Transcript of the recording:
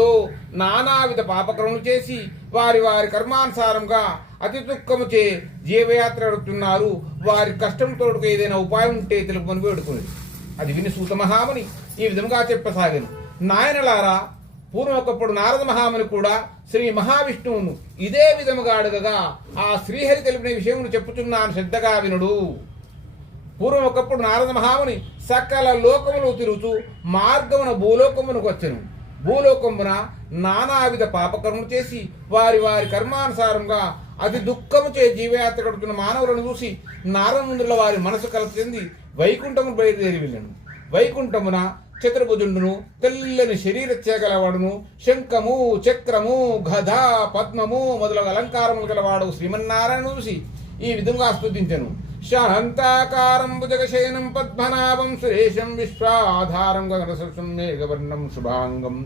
దుఃఖంతో నానావిధ పాపకర్మలు చేసి వారి వారి కర్మానుసారంగా అతి దుఃఖముచే జీవయాత్ర గడుపుతున్నారు. వారి కష్టంతో ఏదైనా ఉపాయం ఉంటే తెలుపుకొని వేడుకునేది. అది విని సూత మహాముని ఈ విధంగా చెప్పసాగాను. నాయనలారా, పూర్వం ఒకప్పుడు నారద మహాముని కూడా శ్రీ మహావిష్ణువును ఇదే విధముగా అడగగా ఆ శ్రీహరి తెలిపిన విషయమును చెప్పుచున్నాను, శ్రద్ధగా వినుడు. పూర్వం ఒకప్పుడు నారద మహాముని సకల లోకములు తిరుగుతూ మార్గమున భూలోకమునకు వచ్చెను. భూలోకమున నానావిధ పాపకర్మలు చేసి వారి వారి కర్మానుసారంగా అతి దుఃఖముచే జీవయాత్ర గడుపుతున్న మానవులను చూసి నారదమునుల వారి మనసు కలత చెంది వైకుంఠము బయలుదేరి వెళ్ళను. వైకుంఠమున చతుర్భుజుండును, తెల్లని శరీర గలవాడును, శంఖము, చక్రము, గధ, పద్మము మొదలగు అలంకారములు గలవాడు శ్రీమన్నారాయణ చూసి ఈ విధంగా స్తుతించెను. శాంతాకారం భుజగశయనం పద్మనాభం సురేశం విశ్వాధారం గగనసదృశం మేఘవర్ణం శుభాంగం